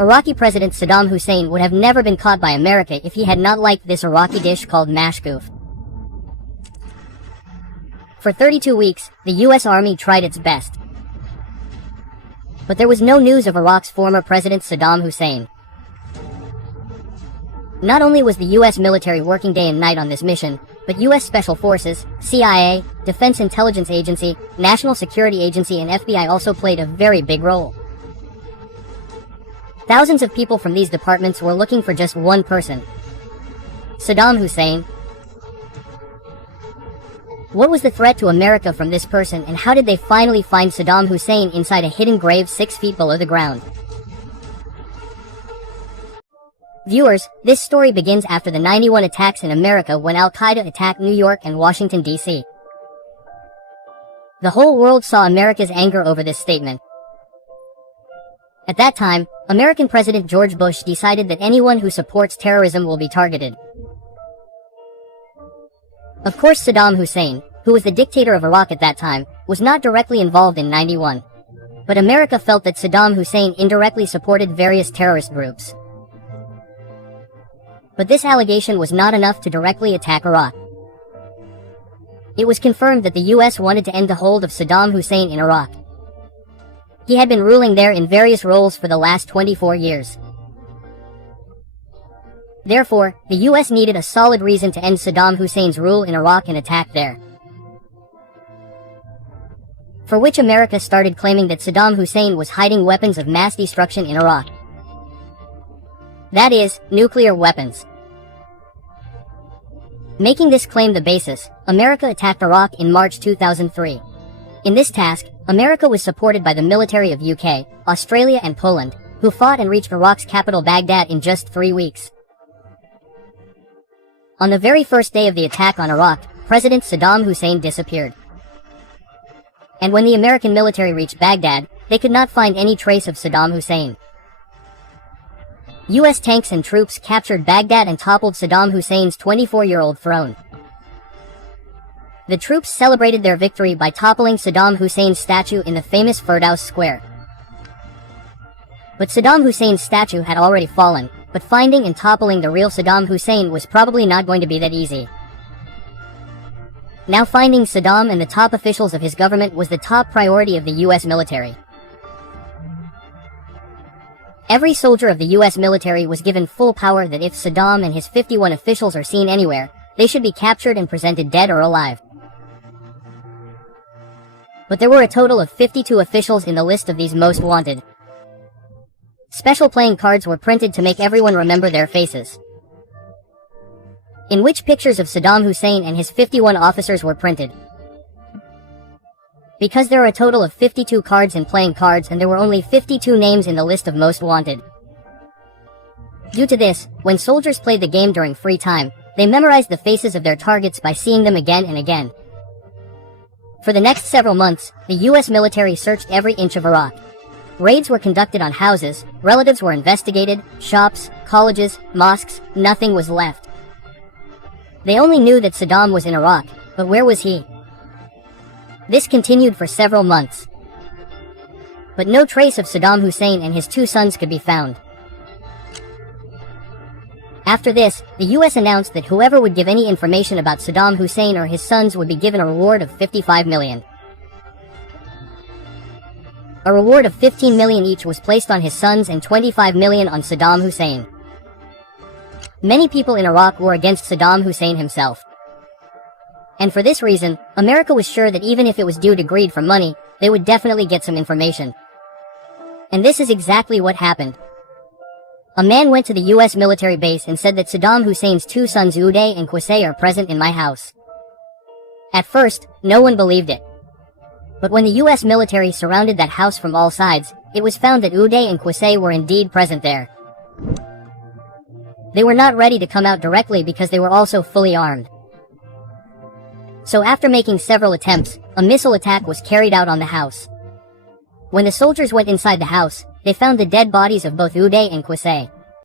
Iraqi President Saddam Hussein would have never been caught by America if he had not liked this Iraqi dish called mashkouf. For 32 weeks, the US Army tried its best. But there was no news of Iraq's former President Saddam Hussein. Not only was the US military working day and night on this mission, but US Special Forces, CIA, Defense Intelligence Agency, National Security Agency and FBI also played a very big role. Thousands of people from these departments were looking for just one person: Saddam Hussein. What was the threat to America from this person, and how did they finally find Saddam Hussein inside a hidden grave 6 feet below the ground? Viewers, this story begins after the 91 attacks in America when Al-Qaeda attacked New York and Washington, D.C. The whole world saw America's anger over this statement. At that time, American President George Bush decided that anyone who supports terrorism will be targeted. Of course, Saddam Hussein, who was the dictator of Iraq at that time, was not directly involved in 91. But America felt that Saddam Hussein indirectly supported various terrorist groups. But this allegation was not enough to directly attack Iraq. It was confirmed that the US wanted to end the hold of Saddam Hussein in Iraq. He had been ruling there in various roles for the last 24 years. Therefore, the US needed a solid reason to end Saddam Hussein's rule in Iraq and attack there. For which America started claiming that Saddam Hussein was hiding weapons of mass destruction in Iraq. That is, nuclear weapons. Making this claim the basis, America attacked Iraq in March 2003. In this task, America was supported by the military of UK, Australia and Poland, who fought and reached Iraq's capital Baghdad in just 3 weeks. On the very first day of the attack on Iraq, President Saddam Hussein disappeared. And when the American military reached Baghdad, they could not find any trace of Saddam Hussein. US tanks and troops captured Baghdad and toppled Saddam Hussein's 24-year-old throne. The troops celebrated their victory by toppling Saddam Hussein's statue in the famous Firdaus Square. But Saddam Hussein's statue had already fallen, but finding and toppling the real Saddam Hussein was probably not going to be that easy. Now finding Saddam and the top officials of his government was the top priority of the US military. Every soldier of the US military was given full power that if Saddam and his 51 officials are seen anywhere, they should be captured and presented dead or alive. But there were a total of 52 officials in the list of these most wanted. Special playing cards were printed to make everyone remember their faces, in which pictures of Saddam Hussein and his 51 officers were printed. Because there are a total of 52 cards in playing cards and there were only 52 names in the list of most wanted. Due to this, when soldiers played the game during free time, they memorized the faces of their targets by seeing them again and again. For the next several months, the US military searched every inch of Iraq. Raids were conducted on houses, relatives were investigated, shops, colleges, mosques, nothing was left. They only knew that Saddam was in Iraq, but where was he? This continued for several months. But no trace of Saddam Hussein and his 2 sons could be found. After this, the US announced that whoever would give any information about Saddam Hussein or his sons would be given a reward of $55 million. A reward of $15 million each was placed on his sons and $25 million on Saddam Hussein. Many people in Iraq were against Saddam Hussein himself. And for this reason, America was sure that even if it was due to greed for money, they would definitely get some information. And this is exactly what happened. A man went to the US military base and said that Saddam Hussein's 2 sons Uday and Qusay are present in my house. At first, no one believed it. But when the US military surrounded that house from all sides, it was found that Uday and Qusay were indeed present there. They were not ready to come out directly because they were also fully armed. So after making several attempts, a missile attack was carried out on the house. When the soldiers went inside the house, they found the dead bodies of both Uday and Qusay.